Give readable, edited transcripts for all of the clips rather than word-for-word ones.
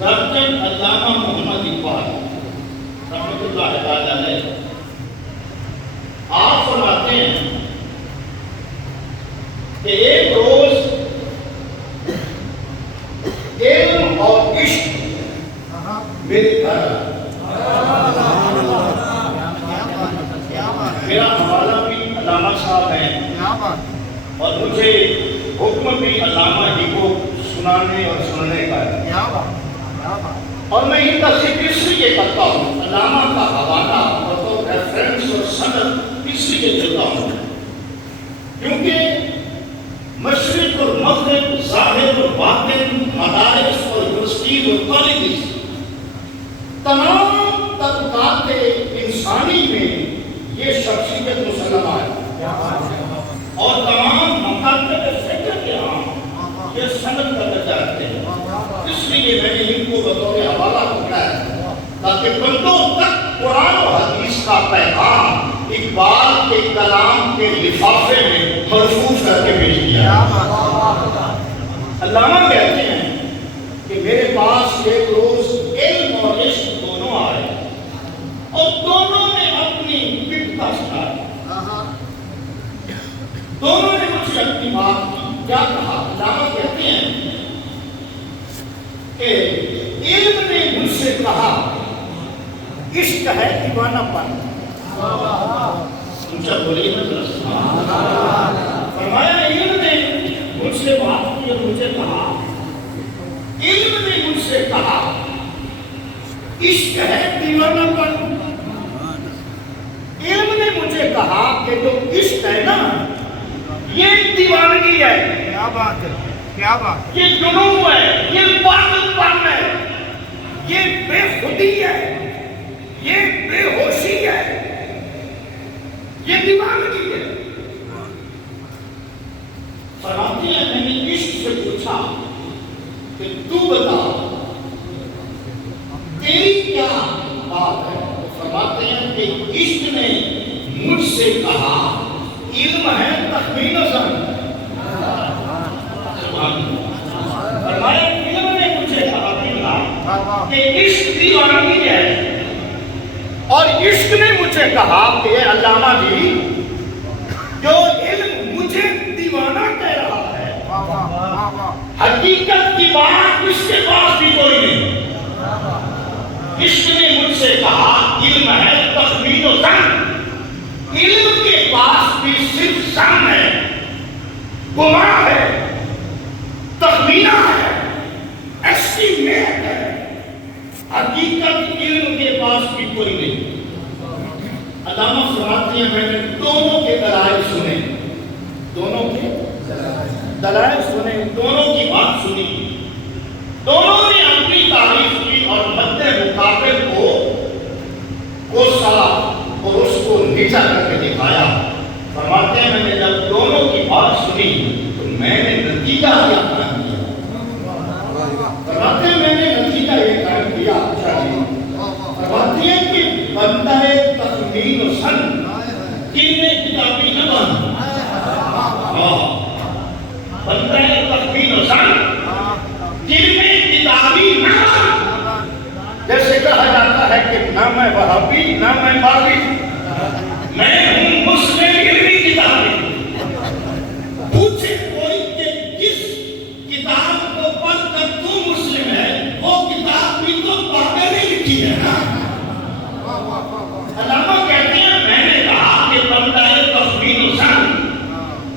درجن علامہ محمد اقبال رحمۃ اللہ تعالی علیہ آپ فرماتے ہیں کہ ایک روز علم اور عشق میرے گھر میرا حوالہ بھی علامہ صاحب ہیں اور مجھے حکم بھی علامہ ہی کو سنانے اور سننے کا ہے اور میں ان کا ذکر اس لیے کرتا ہوں علامہ کا حوالہ اور ریفرنس اور سند اس لیے دیتا ہوں کیونکہ مشرق اور مغرب ظاہر اور باطن مدارس اور یونیورسٹیز اور کالجز تمام طبقات انسانی میں یہ شخصیت مسلمہ ہے اور تمام مکاتب فکر کے ہاں یہ سند کا درجہ رکھتے ہیں اس لیے میں نے ان کو بطور حوالہ پکڑا ہے تاکہ بندوں تک قرآن و حدیث کا پیغام اقبال کے کلام کے لفافے میں محفوظ کر کے بھیج دیا۔ علامہ کہتے ہیں کہ میرے پاس ایک روز علم اور عشق دونوں آئے اور دونوں نے اپنی بپتا سنائی، دونوں نے مجھ سے اپنی بات کی۔ کیا کہا؟ علامہ کہتے ہیں کہ علم نے مجھ سے کہا عشق ہے دیوانہ پن، اونچا بولیے نا، فرمایا علم نے مجھ سے بات کی اور مجھے کہا، علم نے مجھ سے کہا عشق ہے دیوانہ پن، علم نے مجھے کہا کہ جو عشق ہے نا یہ دیوانگی ہے، کیا بات ہے، کیا بات، یہ جنون ہے، یہ پاگل پن ہے، یہ بے خودی ہے، یہ بے ہوشی ہے، یہ دیوانگی ہے۔ فرماتے ہیں میں نے عشق سے پوچھا کہ تو بتا تیری کیا بات ہے؟ فرماتے ہیں کہ عشق نے مجھ سے کہا علم ہے تخمین و ظن، فرمایا علم نے مجھے کہا کہ عشق دیوانگی ہے اور عشق نے مجھے کہا کہ علامہ جی جو علم مجھے دیوانہ کہہ رہا ہے حقیقت کی بات اس کے پاس بھی کوئی نہیں۔ عشق نے مجھ سے کہا علم ہے تخمین و ظن، علم کے پاس بھی صرف ظن ہے، گمان ہے، تخمینہ ہے، ایسٹیمیٹ ہے، حقیقت علم کے پاس بھی کوئی نہیں۔ علامہ فرماتے ہیں میں نے دونوں کے دلائل سنے، دونوں کے دلائل سنے، دونوں کی بات سنی، دونوں نے اپنی تعریف کی اور مد مقابل کو کوسا اور اس کو نیچا کر کے دکھایا۔ فرماتے ہیں میں نے جب دونوں کی بات سنی تو میں نے نتیجہ کیا قائم کیا؟ فرماتے ہیں میں نے نتیجہ یہ قائم کیا، فرماتے ہیں کہ بندہ تخمین و ظن کن میں کتابی نہ بن، بندہ تخمین و ظن کن میں کتابی نہ بن۔ جیسے کہا جاتا ہے کہ نہ میں وہابی نہ میں بابی، میں ہوں مسلم علمی کتابی۔ پوچھے کوئی کہ کس کتاب کو پڑھ کر تو مسلم ہے، وہ کتاب بھی تو پاگل نے لکھی ہے نا۔ علامہ کہتے ہیں میں نے کہا کہ بندہ تخمین و ظن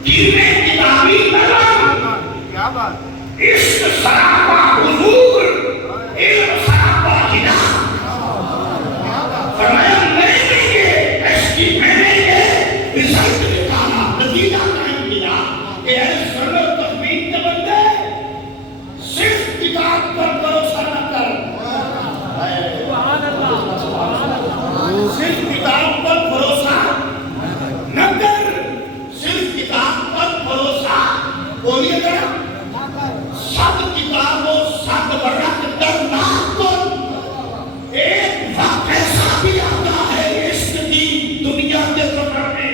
کن میں کتابی نہ بن، کیا بات، عشق سراپا حضور، علم سراپا ہدایت۔ فرمایا میں نے یہ ایسی میں نے یہ رزلٹ نکالا، نتیجہ قائم کیا کہ اے ظن و تخمین کے بندے صرف کتاب پر بھروسہ نہ کر، صرف کتاب پر بھروسہ نہ کر، صرف کتاب پر بھروسہ بولیے ذرا، سب کتابوں سب ورق کرنا کن۔ ایک وقت ایسا بھی آتا ہے عشق کی دنیا کے سفر میں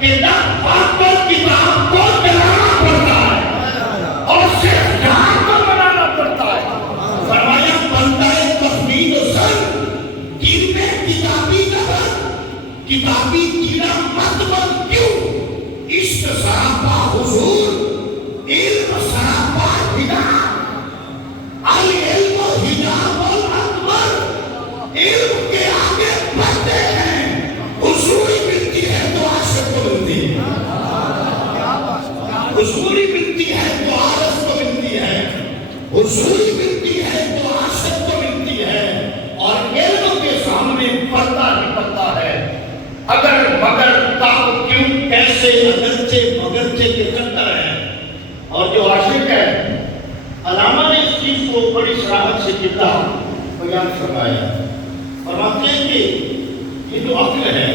کہ نہ پاک پر کتاب کو جلانا پڑتا ہے اور صرف جہاں کو بنانا پڑتا ہے۔ فرمایا حضوری ملتی ہے تو عاشق کو ملتی ہے، اور علم کے سامنے پردہ ہی پردہ ہے۔ اگر مگر کب کیوں کیسے اگرچہ مگرچہ کے چکر ہے۔ اور جو عاشق ہے، علامہ نے اس چیز کو بڑی صراحت سے کتاب بیان فرمایا، فرماتے ہیں کہ یہ جو عقل ہے،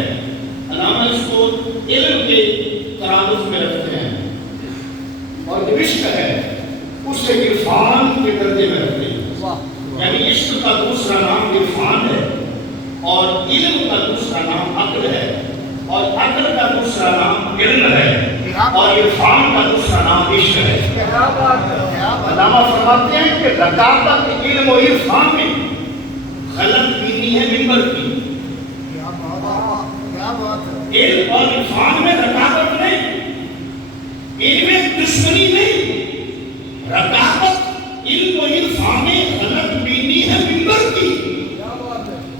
علامہ اس کو علم کے ترادف میں رکھتے ہیں، اور جو عشق ہے اسے عرفان کے درجے میں رکھتے ہیں۔ یعنی عشق کا دوسرا نام عرفان ہے، اور علم کا دوسرا نام عقل ہے، اور عقل کا دوسرا نام علم ہے، اور عرفان کا دوسرا نام عشق ہے۔ علامہ فرماتے ہیں کہ رقابت علم و عرفان میں غلط بینی ہے منبر کی۔ علم اور عرفان میں رقابت نہیں، ان میں دشمنی نہیں، رقابت علم و عرفان میں غلط بینی ہے منبر کی،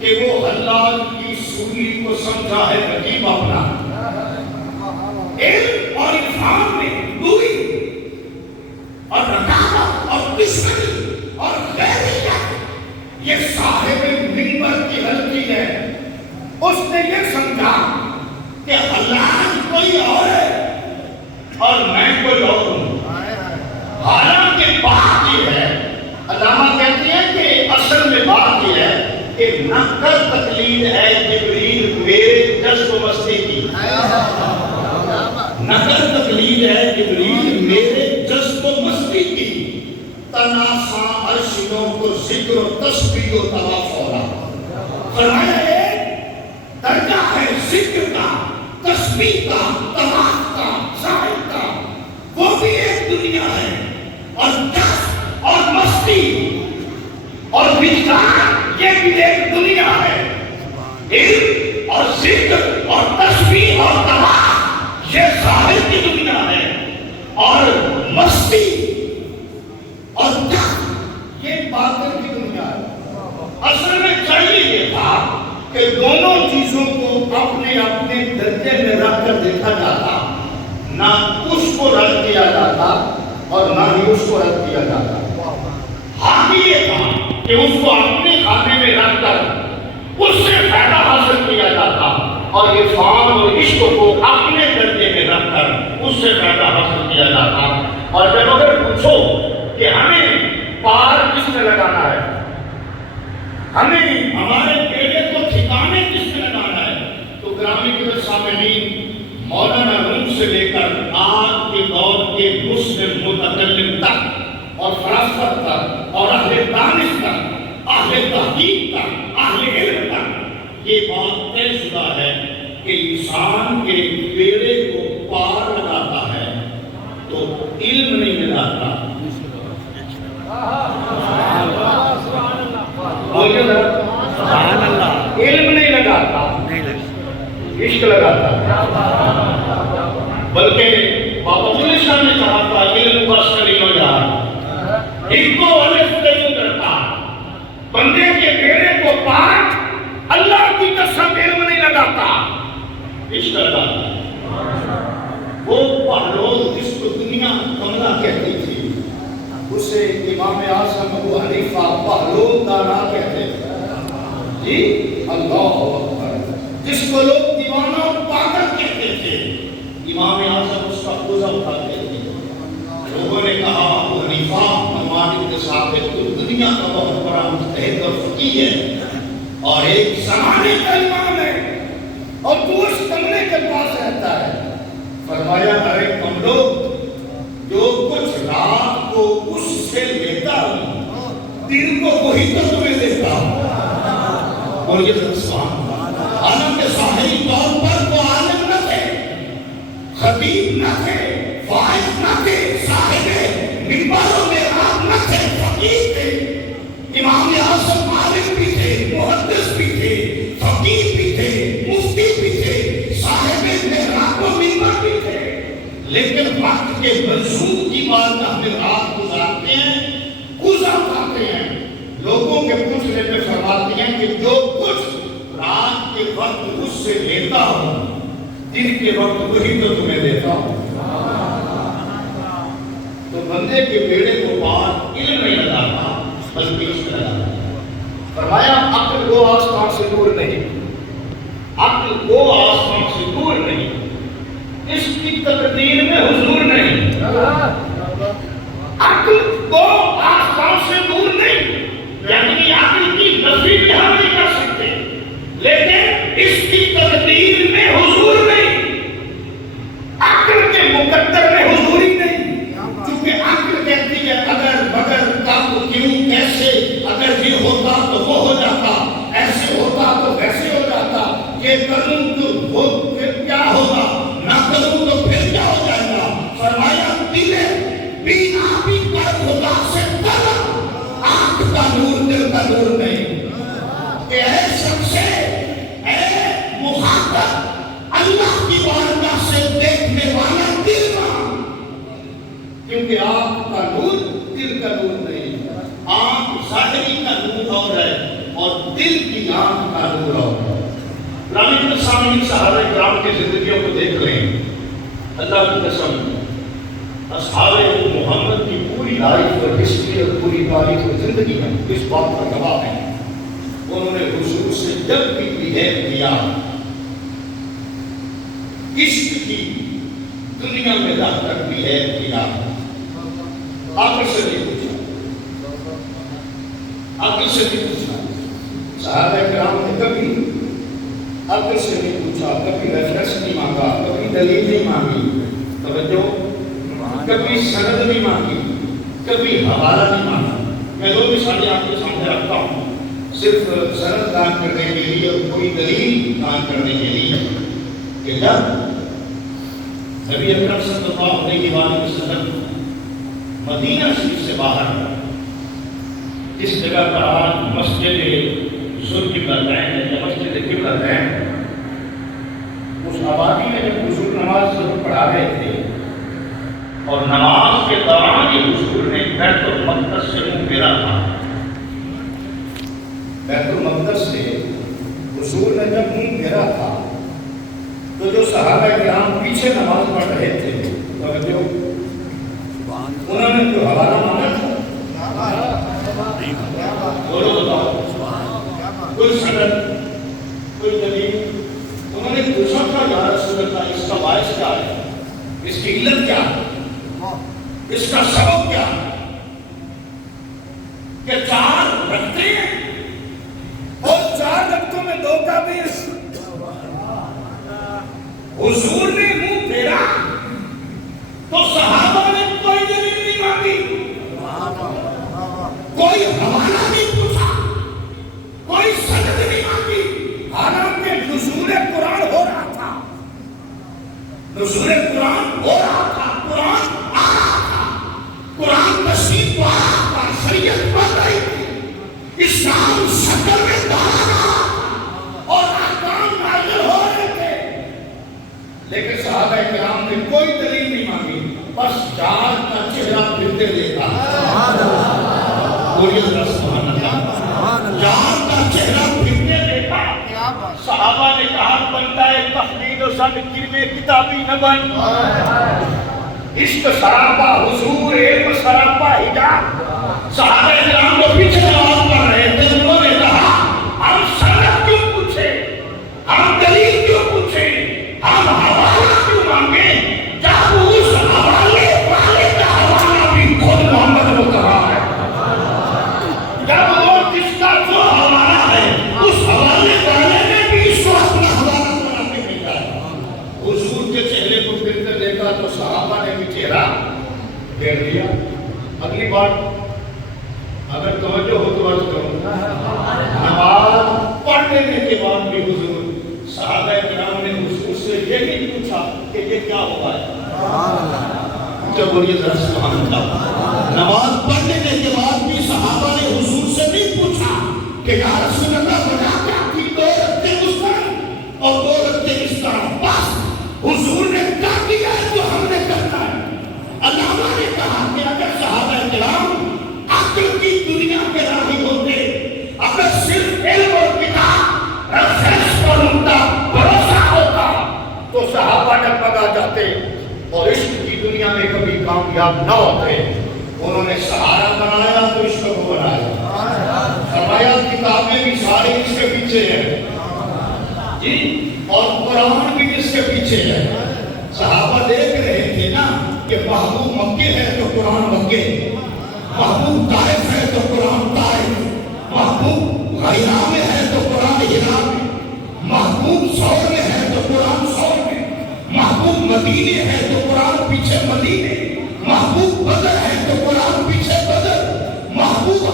کہ وہ اللہ کی سوری کو سمجھا ہے رقیب اپنا۔ علم اور عرفان میں دوری اور رقابت اور دشمنی اور غیریت، یہ صاحب منبر کی غلطی ہے۔ اس نے یہ سمجھا کہ اللہ کوئی اور ہے اور میں کوئی اور ہوں، حالانکہ بات یہ ہے، علامہ کہتے ہیں کہ اصل میں بات یہ ہے کہ نقل تقلید ہے جبریل میرے جذب و مستی کی، نقل تقلید ہے جبریل میرے جذب و مستی کی، تناسا عرشوں کو ذکر و تسبیح و طواف ہو رہا۔ فرمایا ہے درجہ ہے ذکر کا، تسبیح کا، طواف کا، سائر کا، وہ بھی ایک دنیا ہے، اور جذب اور مستی اور وجدان یہ بھی ایک دنیا ہے۔ علم اور ذکر اور تسبیح اور طواف یہ ظاہر کی دنیا ہے، اور مستی اور جذب یہ باطن کی دنیا ہے۔ اصل میں چاہیے یہ تھا کہ دونوں چیزوں کو اپنے اپنے درجے میں رکھ کر دیکھا جاتا، نہ اس کو رد کیا جاتا اور نہ ہی اس کو رد کیا جاتا۔ حق یہ تھا کہ اس کو اپنے کھانے میں رکھ کر اس سے فائدہ حاصل کیا جاتا، اور عرفان اور عشق کو اپنے درجے میں رکھ کر اس سے فائدہ حاصل کیا جاتا۔ اور جب اگر پوچھو کہ ہمیں پار کس میں لگانا ہے، ہمیں ہمارے بیڑے کو ٹھکانے کس میں لگانا ہے، تو گرامی کے سامعین مولانا روم سے لے کر آج کے دور کے مسلم متکلم تک اور فلاسفہ تک اور اہل دانش تک، اہل تحقیق تک، اہل علم تک یہ بات طے شدہ ہے کہ انسان کے بیڑے کو پار لگاتا ہے تو علم نہیں لگاتا، علم نہیں لگاتا، عشق لگاتا۔ بلکہ بابا عبداللہ صاحب نے کہا تھا علم بس کری ہو جائے، ایک کو الف نہیں کرتا، بندے کے بیڑے کو پار اللہ کی قسم علم نہیں لگاتا، عشق لگاتا۔ وہ پہلو جس کو دنیا کملا کہتی تھی اسے امام اعظم ابو حنیفہ پہلو دانا کہتے تھے۔ جی اللہ اکبر، جس کو لوگ دیوانہ اور پاگل کہتے تھے، امام اعظم اس کا کوزہ اٹھاتے تھے۔ لوگوں نے کہا ابو حنیفہ نعمان بن ثابت تو دنیا کا بہت بڑا مجتہد اور فقیہ ہے اور ایک زمانے کا امام ہے، اور تو اس کمرے کے پاس رہتا ہے۔ فرمایا ارے کمرو، جو کچھ رات کو اس سے لیتا ہوں دن کو وہی تو تمہیں دیتا ہوں۔ اور یہ سبحان حالانکہ ظاہری طور پر وہ عالم نہ تھے، خطیب نہ تھے، واعظ نہ تھے، صاحب منبر و محراب نہ تھے، فقیہ تھے۔ امام اعظم عالم بھی تھے، محدث بھی تھے، فقیہ بھی تھے، مفتی بھی تھے، صاحب محراب و منبر بھی تھے، لیکن وقت کے منصوب کی بارگاہ میں رات گزارتے ہیں، کوزہ اٹھاتے ہیں۔ لوگوں کے پوچھنے پہ فرماتے ہیں کہ جو کچھ رات کے وقت اس سے لیتا ہوں دن کے وقت وہی تو تمہیں دیتا ہوں۔ تو بندے کے بیڑے کو پار علم نہیں لگا بلکہ عشق لگا دیا۔ فرمایا عقل کو آسمان سے دور نہیں، عقل کو آسمان سے دور نہیں، اس کی تقدیر میں حضور نہیں۔ عقل کو آسمان سے دور نہیں، یعنی عقل کی نفی بھی ہم نہیں کر سکتے، لیکن اس کی تقدیر میں حضور نہیں، عقل کے مقدر میں حضور ہی نہیں۔ کیونکہ عقل کہتی ہے اگر مگر کب کیوں کیسے، اگر یہ ہوتا تو وہ ہو جاتا، ایسے ہوتا تو ویسے ہو جاتا، یہ کروں تو وہ پھر کیا ہوگا، نہ کروں تو پھر کیا ہو جائے گا۔ فرمایا دلے بینا بھی کر خدا سے طلب، آنکھ کا نور دل کا نور نہیں، کہ اے سب سے اے مخاطب اللہ کی بارگاہ سے دیکھنے والا دل کا، کیونکہ آنکھ کا نور دل کا نور نہیں، آنکھ ظاہری کا نور اور ہے اور دل کی آنکھ کا نور اور ہے۔ پرانی سامعین صحابہ کرام کی زندگیوں کو دیکھ لیں، اللہ کی قسم اصحاب محمد کی پوری لائف اور ہسٹری اور پوری تاریخ اور زندگی میں اس بات کا گواہ ہے، انہوں نے حضور سے جب بھی بہیو کیا، عشق کی دنیا میں رہ کر بہیو کیا، آخر سے نہیں پوچھا، آخر سے نہیں پوچھا، صحابہ کرام نے کبھی عقل سے نہیں پوچھا، کبھی ریفرنس نہیں مانگا، کبھی دلیل نہیں مانگی، توجہ، کبھی سند نہیں مانگی، کبھی حوالہ نہیں مانگا۔ میں دو مثالیں آپ کے سامنے رکھتا ہوں، صرف سند بیان کرنے کے لیے اور کوئی دلیل بیان کرنے کے لیے، کہ جب نبی اکرم صلی اللہ علیہ وآلہ وسلم مدینہ شریف سے باہر اس جگہ پر آج مسجد ذوالقبلتین ہے یا مسجد قبلتین، اس آبادی میں جب حضور نماز ضرور پڑھا رہے تھے اور نماز کے دوران ہی حضور نے بیت المقدس سے منہ پھیرا تھا، بیت المقدس سے حضور نے جب منہ پھیرا تھا تو جو صحابہ کرام پیچھے نماز پڑھ رہے تھے توجہ، انہوں نے جو حوالہ مانگا تھا، بولو بتاؤ، کوئی سند کوئی دلیل، انہوں نے پوچھا تھا یا رسول اللہ اس کا باعث کیا ہے، اس کی علت کیا ہے، اس کا سبب کیا ہے، کہ چار رکھتے ہیں اور چار رکھتوں میں دو کا بھی حضور نے منہ پھیرا تو صحابہ نے کوئی دلیل نہیں مانگی، کوئی حوالہ نہیں پوچھا، کوئی سند نہیں مانگی، حالانکہ نزول قرآن ہو رہا تھا، نزول قرآن ہو رہا تھا، قرآن آ رہا تھا، قرآن تشریف آ رہا تھا، شریعت بن رہی تھی، اسلام شکل میں دار رہا اور احکام نازل ہو رہے تھے، لیکن صحابہ کرام نے کوئی دلیل نہیں مانگی، بس چار کا چہرہ پھرتے دیکھا، بولیے ذرا سبحان اللہ، چار کا چہرہ پھرتے دیکھا، صحابہ نے کہا بنتا ہے تخلید و سن کرمے کتابی نہ بن، عشق سراپا حضور علم سراپا حجاب، صحابہ کرام کو پیچھے نماز پڑھ رہے تھے، انہوں نے کہا ہم سند کیوں پوچھے، ہم دلیل کیوں پوچھے، ہم حوالہ کیوں مانگے، جب اس حوالے والے کا حوالہ بھی خود محمد کو کہا ہے، جب وہ جس کا جو حوالہ ہے اس حوالے والے نے بھی اس کو اپنا حوالہ بنا کے بھیجا ہے۔ حضور کے چہرے کو پھر کر دیکھا تو صحابہ نے بھی چہرہ پھیر دیا۔ اگلی بات اگر توجہ ہو تو عرض کروں، نماز پڑھ لینے کے بعد بھی حضور صحابہ کرام نے حضور سے یہ نہیں پوچھا کہ یہ کیا ہوا ہے، جب بولیے ذرا سبحان اللہ، نماز پڑھ لینے کے بعد بھی صحابہ نے حضور سے نہیں پوچھا کہ یا رسول اللہ بنا کیا تھی، دو رکھتے اس طرح اور دو رکھتے اس طرح، بس حضور نے کہا دیا ہے جو ہم نے کرنا ہے۔ علامہ نے کہا کہ اگر صحابہ کرام عقل کی دنیا کے راہی ہوتے، اگر صرف علم اور کتاب ریفرنس پر ان کا بھروسہ ہوتا تو صحابہ ڈگمگا جاتے اور عشق کی دنیا میں کبھی کامیاب نہ ہوتے۔ انہوں نے سہارا بنایا تو عشق کو بنایا،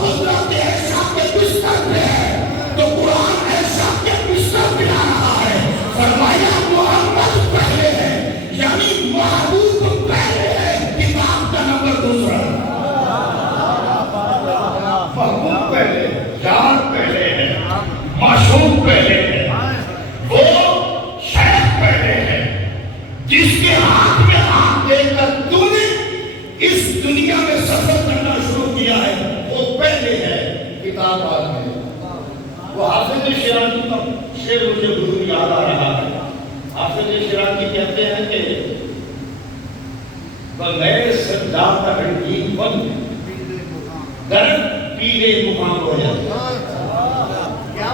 حضرت ایسا کے بستر پہ ہے تو قرآن ایسا کے بستر پہ آ رہا ہے. فرمایا محمد پہلے ہے، یعنی محبوب پہلے ہے، کتاب کا نمبر دوسرا. محبوب پہلے، یار پہلے ہے، معشوق پہلے ہے، وہ شیخ پہلے ہے جس کے ہاتھ میں ہاتھ دے کر تو نے اس دنیا میں سفر کرنا شروع کیا ہے، وہ پہلے ہے، کتاب بعد میں. وہ حافظ شیرازی کا شعر مجھے ضرور یاد آ رہا ہے. حافظ شیرازی کہتے ہیں کہ بغیر سجاد رنگین بن درد پیلے مقام ہو جاتا.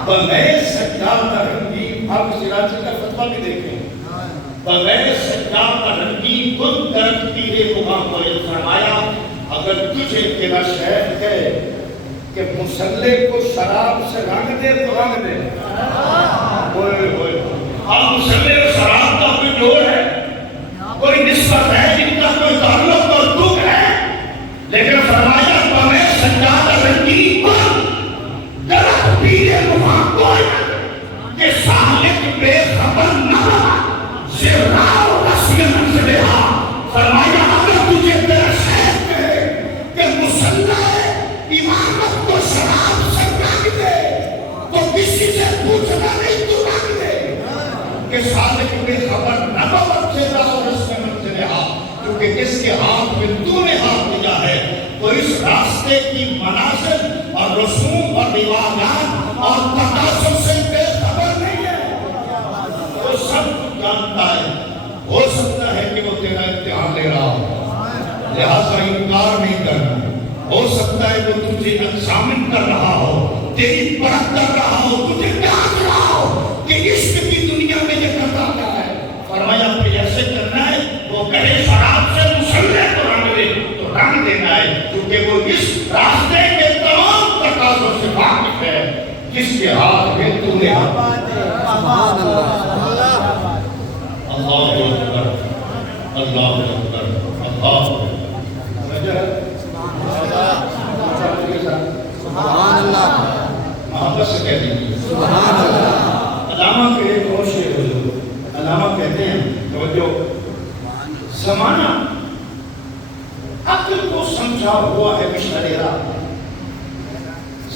بغیر سجاد رنگین، آپ شیرازی کا فتویٰ بھی دیکھیں، بغیر سجاد رنگین بن درد پیلے مقام ہو جاتا. فرمایا اگر تجھے تیرا شیخ ہے کہ مسلح کو شراب سے رنگ دے تو رنگ دے. اب مسلح اور شراب کا کوئی جوڑ ہے، کوئی نسبت ہے، جن کا کوئی تعلق اور دکھ ہے، لیکن فرمایا بغیر سجاد رنگین بن درد پیلے مقام ہو جاتا کہ سالک بے خبر نہ سراؤ رسیم سے رہا. فرمایا اگر تجھے تیرا شیخ ہے کہ مسلح امامت کو شراب سے رنگ دے تو کسی سے پوچھنا نہیں، تو رنگ دے کہ صادق بے خبر نہ بابت سے رہا رسم سے رہا، کیونکہ اس کے ہاتھ میں تو نے ہاتھ دیا ہے. تو اس راستے کی منازل اور رسوم اور روایات اور تقاصد سے بے خبر نہیں ہے. وہ سب کچھ جانتا ہے. ہو سکتا ہے کہ وہ تیرا امتحان لے رہا ہو، لہذا انکار نہیں کرنا. ہو سکتا ہے وہ تجھے ایگزامن کر رہا ہو، تیری پرکھ کر رہا ہو، تجھے جانچ رہا ہو کہ عشق کی دنیا میں یہ کرتا کیا ہے. فرمایا پھر ایسے کرنا ہے، وہ کہے شراب سے مسلح کو رنگ دے تو رنگ دینا ہے، کیونکہ وہ اس راستے کے تمام تقاضوں سے واقف ہے جس کے ہاتھ میں تو نے ہاتھ. سبحان اللہ، اللہ اکبر، اللہ اکبر، اللہ سبحان اللہ. محبت سے کہہ دیجیے سبحان اللہ. علامہ کے ایک اور شعر ہے، علامہ کہتے ہیں توجہ، زمانہ عقل کو سمجھا ہوا ہے مشتری راہ.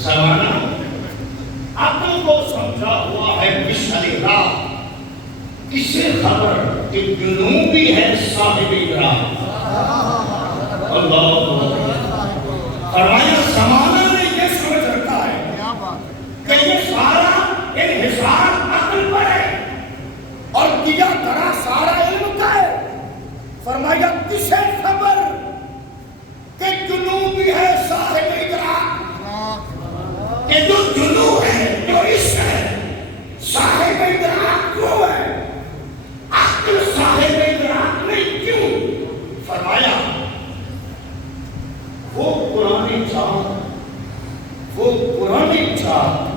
زمانہ عقل کو سمجھا ہوا ہے مشتری راہ، اسے خبر کہ جنوبی ہے صاحب راہ. اللہ فرمایا زمانہ نے یہ سمجھ رکھا ہے کہ یہ سارا انحصار عقل پر ہے اور کیا کرا سارا علم کا ہے. فرمایا کسے خبر کہ جنوبی ہے صاحب ادراک، کہ جو جنوب ہے، جو عشق ہے، صاحب ادراک کیوں ہے، عقل صاحب ادراک نہیں کیوں. فرمایا وہ پرانے چاند، وہ پرانے چاند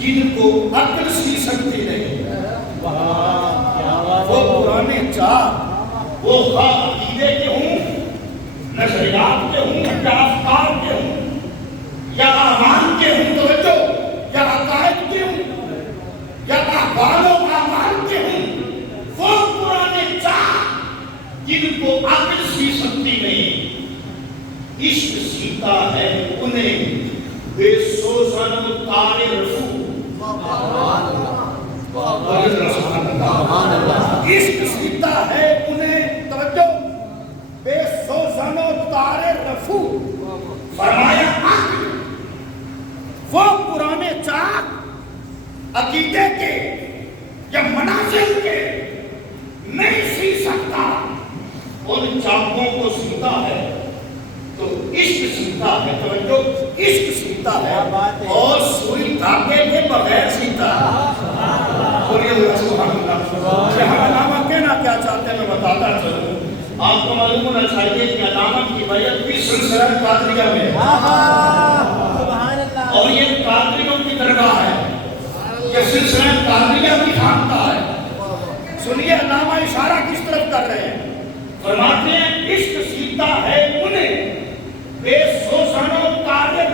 جن کو عقل سی سکتی نہیں. وہ پرانے چاند، وہ خواہ عقیدے کے ہوں، نظریات کے ہوں، یا افکار کے ہوں، یا اعمال کے ہوں، توجہ، یا عقائد کے ہوں، یا احوال و اعمال کے ہوں، وہ پرانے چاند جن کو عقل سی سکتی نہیں. عشق سیتا ہے انہیں بے سوزن تارے رفو. عشق سیتا ہے انہیں، توجہ، بے سوزن تارے رفو. فرمایا عقل وہ پرانے چاک عقیدے کے یا منازل کے نہیں سی سکتا. ان چاکوں کو سیتا ہے تو عشق سیتا ہے، توجہ، عشق سیتا ہے اور سوئی دھاگے کے بغیر سیتا ہے. بولیے سبحان اللہ. ہم علامہ کہنا کیا چاہتے ہیں میں بتاتا چلوں. آپ کو معلوم ہونا چاہیے کہ علامہ کی بیعت بھی سلسلہ قادریہ میں ہے اور یہ قادریوں کی درگاہ ہے، یہ سلسلہ قادریہ کی خانقاہ ہے. سنیے علامہ اشارہ کس طرف کر رہے ہیں. فرماتے ہیں عشق سیتا ہے انہیں بے سوزن و تارے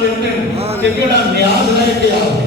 ਦਿੰਦੇ ਨੇ ਤੇ ਜਿਹੜਾ ਨਿਆਜ਼ ਲੈ ਕੇ ਆਵੇ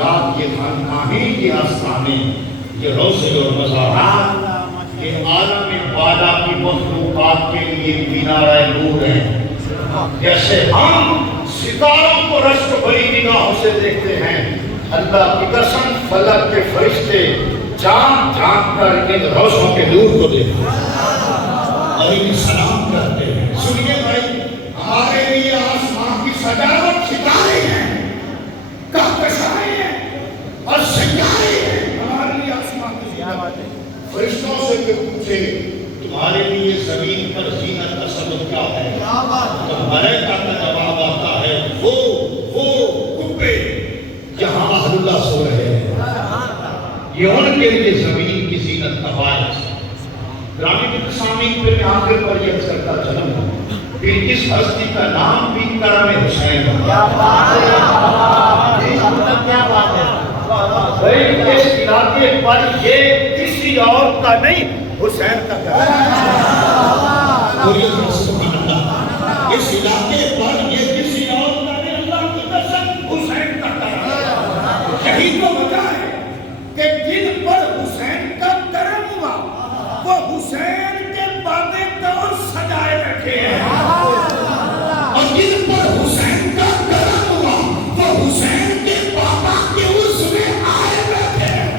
تفصیلات، یہ خانقاہیں، یہ آستانے، یہ روضے اور مزارات، یہ عالم بالا کی مخلوقات کے لیے مینارۂ نور ہے۔ جیسے ہم ستاروں کو رشک بھری نگاہوں سے دیکھتے ہیں، اللہ کی قسم فلک کے فرشتے جان جان کر ان روشوں کے نور کو دیکھتے ہیں اور انہیں سلام کرتے ہیں۔ سنیے بھائی، ہمارے لیے آسمان کی سجاوٹ ستارے ہیں، کہکشائیں ہیں اور سیارے ہیں۔ ہمارے لیے آسمان کی سجاوٹ ہے۔ فرشتوں سے کہ پوچھے تمہارے لیے زمین پر زینت کا سبب کیا ہے، تو ملائکہ کا جواب آتا ہے وہ کبے جہاں اہل اللہ سو رہے ہیں، یہ ان کے لیے زمین کی زینت کا باعث ہے۔ گرامی کے سامنے پھر میں آخر پر یہ کرتا چلوں، پھر اس ہستی کا نام بھی کرم حسین ہے۔ کیا بات ہے بھائی، اس علاقے پر یہ کسی اور کا نہیں، حسین کا کرم ہے۔ اس علاقے پر یہ کسی اور کا نہیں، اللہ کی قسم حسین کا کرم ہے۔ یہی تو وجہ ہے کہ جن پر حسین کا کرم ہوا وہ حسین کے بعد دور سجائے رکھے ہیں، اور جن پر حسین کا کرم ہوا وہ حسین کے پاپا کے عرس میں آئے بیٹھے ہیں،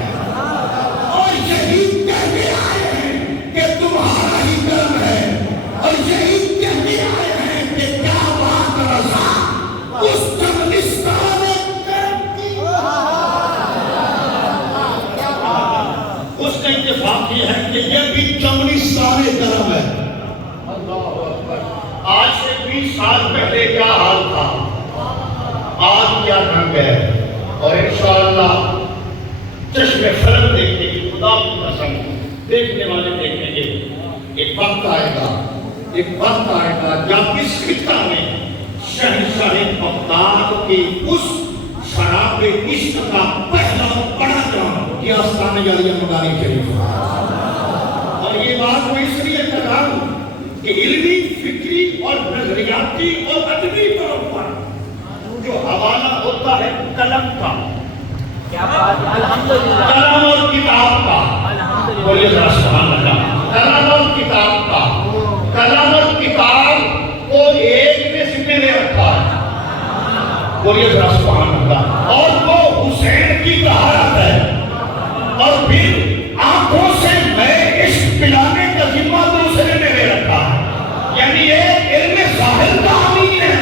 اور یہی کہنے آئے ہیں کہ تمہارا ہی کرم ہے، اور یہی کہنے آئے ہیں کہ کیا بات رضا اس چمنستان کرم کی۔ اس کا اتفاق یہ ہے کہ یہ بھی چمنستان کرم ہے۔ آج سے 20 سال پہلے کیا حال تھا، آج کیا رنگ ہے، اور انشاءاللہ چشم فرق دیکھنے کی، خدا کی قسم دیکھنے والے دیکھیں گے۔ ایک وقت آئے گا جب اس خطہ میں شہنشاہ بغداد کے اس شراب عشق کا پہلا بڑا جام یہ آستانہ جاریہ مدانی شریف ہے۔ اور یہ بات میں اس لیے کر رہا ہوں کہ علمی، فکری اور نظریاتی اور ادبی طور پر جو حوالہ ہوتا ہے قلم کا، کیا بات ہے، الحمدللہ، قلم اور کتاب کا، بولیے ذرا سبحان اللہ، قلم اور کتاب کا، قلم اور کتاب کو ایک نے سمجھے لے رکھا ہے، بولیے ذرا سبحان اللہ، اور وہ حسین کی طہارت ہے، اور پھر آنکھوں سے میں عشق پلانے کا ذمہ دوسرے نے لے رکھا ہے۔ یعنی ایک علم ظاہر کا امین ہے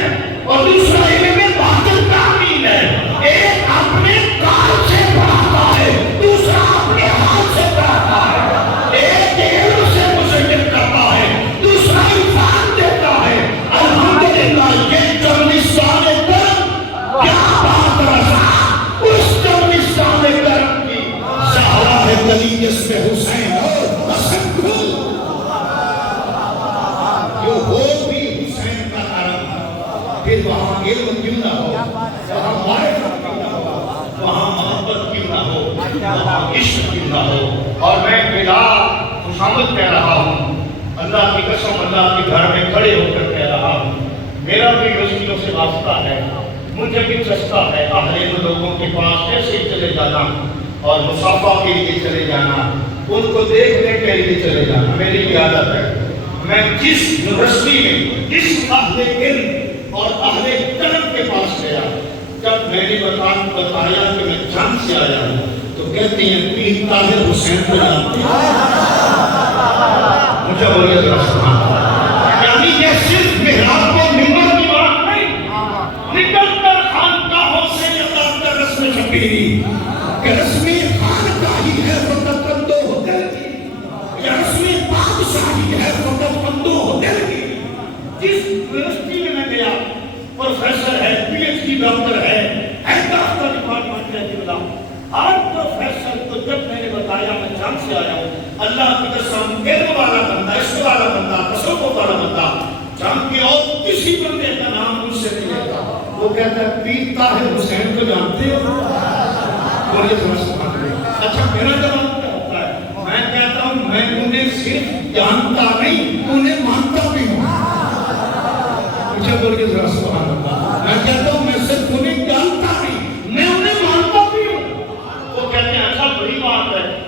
اور دوسرا علم باطن کا امین ہے۔ ایک اپنے کار سے پڑھاتا ہے، دوسرا اپنے ہاتھ سے پڑھاتا ہے۔ ایک علم سے مسلم کرتا ہے، دوسرا عرفان دیتا ہے۔ الحمدللہ یہ چمنستان کرم، کیا بات رضا اس چمنستان کرم کی زہرا ہے گلی جس میں حسین اور قسم کھل جو ہو بھی حسین کا کرم ہے۔ پھر وہاں علم کیوں نہ ہو، وہاں معرفت کیوں نہ ہو، وہاں محبت کیوں نہ ہو، وہاں عشق کیوں نہ ہو۔ اور میں بلا خوشامد کہہ رہا ہوں، اللہ کی قسم اللہ کے گھر میں کھڑے ہو کر کہہ رہا ہوں، میرا بھی یزیدیوں سے واسطہ ہے، مجھے بھی چسکا ہے اہل علم لوگوں کے پاس ایسے ہی چلے جانا اور مصافحہ کے لیے چلے جانا، ان کو دیکھنے کے لیے چلے جانا۔ میری یہ عادت ہے، میں جس یونیورسٹی میں جس اہل علم اور اہل قلم کے پاس گیا، جب میں نے بتایا کہ میں جنگ سے آیا ہوں تو کہتے ہیں پیر طاہر حسین کو جانتے ہیں، مجھے بولیے ذرا سبحان اللہ۔ یعنی یہ صرف محراب و منبر کی بات نہیں، نکل کر خانقاہوں سے یہ کر رسم شبیری کہ رسمی خانقاہی ہے فقط اندو ہو دل کی، یا رسمی بادشاہی ہے فقط اندو ہو دل کی۔ جس یونیورسٹی میں گیا، پروفیسر ہے، پی ایچ ڈی ڈاکٹر ہے، ہیڈ آف دا ڈپارٹمنٹ ہے جملہ، ہر پروفیسر کو جب میں نے بتایا میں جام سے آیا ہوں، اللہ کی قسم علم والا بندہ، عشق والا بندہ، تصوف والا بندہ، جام کے اور کسی بندے کا نام مجھ سے نہیں لیتا، وہ کہتا ہے پیر طاہر حسین کو جانتے ہو؟ بولیے ذرا سبحان اللہ۔ اچھا میرا جواب کیا ہوتا ہے؟ میں کہتا ہوں میں انہیں صرف جانتا نہیں، انہیں مانتا بھی ہوں۔ مجھے بولیے ذرا سبحان اللہ۔ میں کہتا ہوں میں صرف انہیں جانتا نہیں، میں انہیں مانتا بھی ہوں۔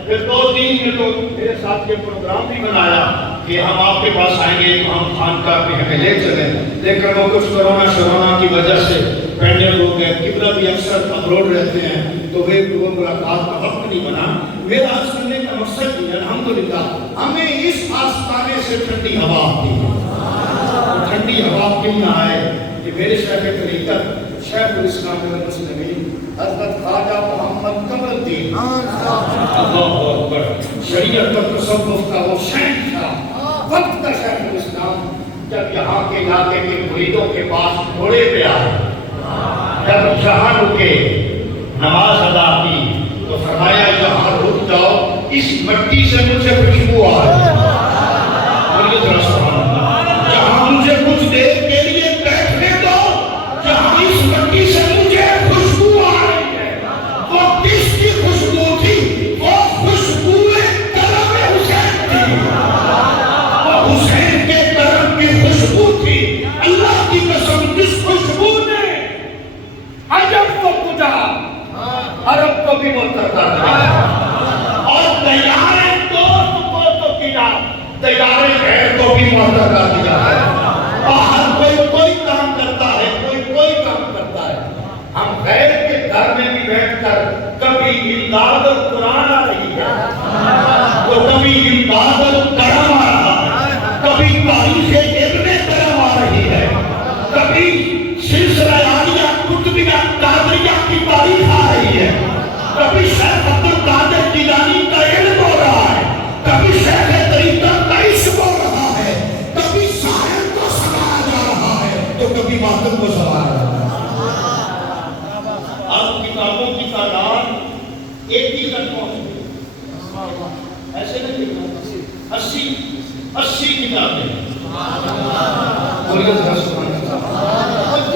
پھر 2-3 میں تو میرے ساتھ یہ پروگرام بھی بنایا کہ ہم آپ کے پاس آئیں گے تو ہم خانقاہ پہ ہمیں لے چلیں، لیکن وہ کچھ کرونا کی وجہ سے پینڈل ہو گئے۔ قبلہ بھی اکثر ابروڈ رہتے ہیں تو وہ ملاقات کا وقت نہیں بنا۔ میرا آج کرنے کا مقصد بھی الحمدللہ ہمیں اس آستانے سے ٹھنڈی ہوا آتی ہے۔ ٹھنڈی ہوا کیوں نہ آئے کہ میرے شیخ طریقت شیخ الاسلام والمسلمین حضرت خواجہ محمد قمر الدین اللہ اکبر شریعت و تصوف کا وہ شہنشاہ وقت کا شیخ الاسلام جب یہاں کے علاقے کے مریدوں کے پاس گھوڑے پہ آئے، جب جہاں رکے نماز ادا کی تو فرمایا جہاں رک جاؤ، اس مٹی سے مجھے خوشبو آ رہی ہے۔ جہاں مجھے کچھ دیر کے لیے بیٹھنے دو، جہاں اس مٹی سے مجھے خوشبو آ رہی ہے۔ وہ کس کی خوشبو تھی؟ وہ خوشبو کرم حسین تھی، وہ حسین کے کرم کی خوشبو تھی۔ اللہ کی قسم جس خوشبو نے عجب کو پوجا عرب کو بھی معطر کر دیا، اور تیارے دوست کو تو کیا تیارے غیر کو بھی معطر کر دیا ہے۔ باہر کوئی کام کرتا ہے، کوئی کام کرتا ہے، ہم غیر کے گھر میں بھی بیٹھ کر کبھی امداد القرآن آ رہی ہے تو کبھی امداد الکرم آ رہا ہے، کبھی تاریخ ابن کرم آ رہی ہے، کبھی سلسلہ عالیہ قطبیہ قادریہ کی تاریخ آ رہی ہے، کبھی شیخ عبد القادر جیلانی کا علم ہو رہا ہے، کبھی شیخ طریقت کا عشق ہو رہا ہے، کبھی شاعر کو سنایا جا رہا ہے تو کبھی ماتم کو سنایا جا رہا ہے۔ اب کتابوں کی تعداد 80 تک پہنچ گئی، ایسے نہیں 80 کتابیں، اور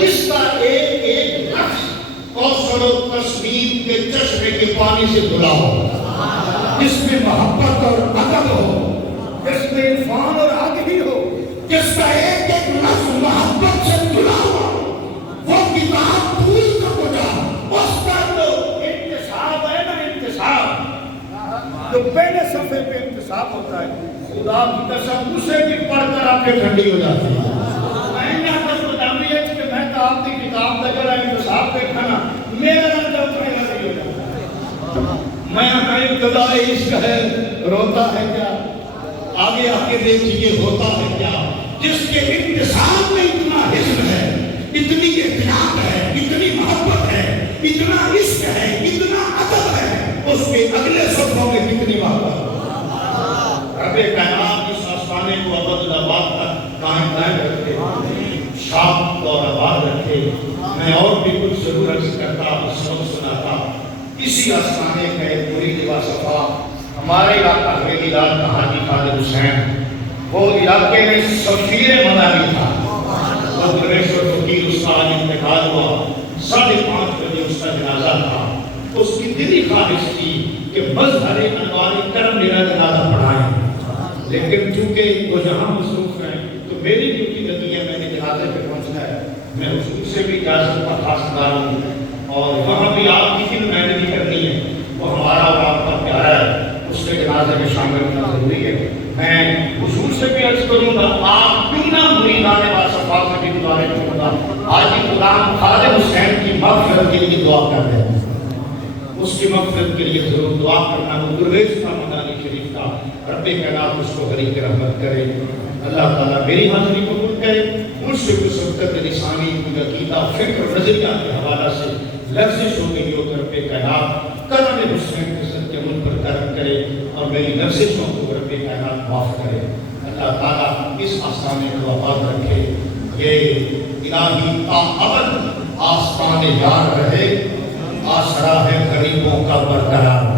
جس کا ایک لفظ کوثر و تصویر کے چشمے کے پانی سے دھلا ہو، جس میں محبت اور ادب ہو، جس میں عرفان اور آگہی ہو، جس کا ایک لفظ محبت سے دھلا ہو، وہ کتاب پوری کا پوجا۔ اس کا جو انتصاب ہے نا، انتصاب جو پہلے صفحے پہ انتصاب ہوتا ہے، خدا کی قسم اسے بھی پڑھ کر آپ کے ٹھنڈی ہو جاتی ہے۔ میں تو آپ کی کتاب کا جڑا انتصاب دیکھا نا، میرا نام جب پہلا نہیں ہو جاتا۔ میں کہیں ابتدائے عشق ہے، روتا ہے کیا؟ آگے آگے دیکھیے ہوتا ہے کیا؟ جس کے انتصاب میں اتنا حسن ہے، اتنی احترام ہے، اتنی محبت ہے، اتنا عشق ہے، اتنا ادب ہے، اس کے اگلے صفحوں میں کتنی محبت ہے۔ رب کائنات اس آستانے کو ابد تک قائم رکھے، شاد اور آباد رکھے۔ میں اور بھی کچھ ضرور عرض کرتا، سبق سناتا۔ اسی آستانے کا ایک مرید باصفا ہمارے علاقہ حویلی دار کا حاجی خالد حسین، وہ علاقے میں سفیر مدنی تھا۔ وہ درویش اور فقیر اس کا آج انتقال ہوا، 5:30 بجے اس کا جنازہ تھا۔ اس کی دلی خواہش تھی کہ مظہر انوار کرم میرا جنازہ پڑھائیں، لیکن چونکہ وہ جہاں مصروف ہیں تو میری ڈیوٹی لگی ہے، میں نے جنازے پہ پہنچنا ہے۔ میں حضور سے بھی اجازت پر خواستگار ہوں، اور وہاں بھی آپ کی نمائندگی کرنی ہے، وہ ہمارا اور آپ کا پیارا ہے، اس کے جنازے میں شامل ہونا ضروری ہے۔ میں حضور سے بھی عرض کروں گا، آپ کیوں نہ مریدان باصفا سے بھی گزارش کروں گا، حاجی غلام خالد حسین کی مغفرت کے لیے دعا کر دیں، اس کی مغفرت کے لیے ضرور دعا کرنا۔ وہ درویش کا مدانی شریف کا رب کائنات اس کو غریق رحمت کرے۔ اللہ تعالیٰ میری حاضری قبول کرے، مجھ سے کچھ سبقت لسانی کی عقیدہ فکر نظریہ کے حوالہ سے لفظش ہو گئی ہو تو رب کائنات کرم حسین کے صدقے مجھ پر کرم کرے اور میری لفظشوں کو رب کائنات معاف کرے۔ اللہ تعالیٰ اس آستانے کو آباد رکھے، یہ الہی تاابد آستان یار رہے، آسرا ہے غریبوں کا برقرار۔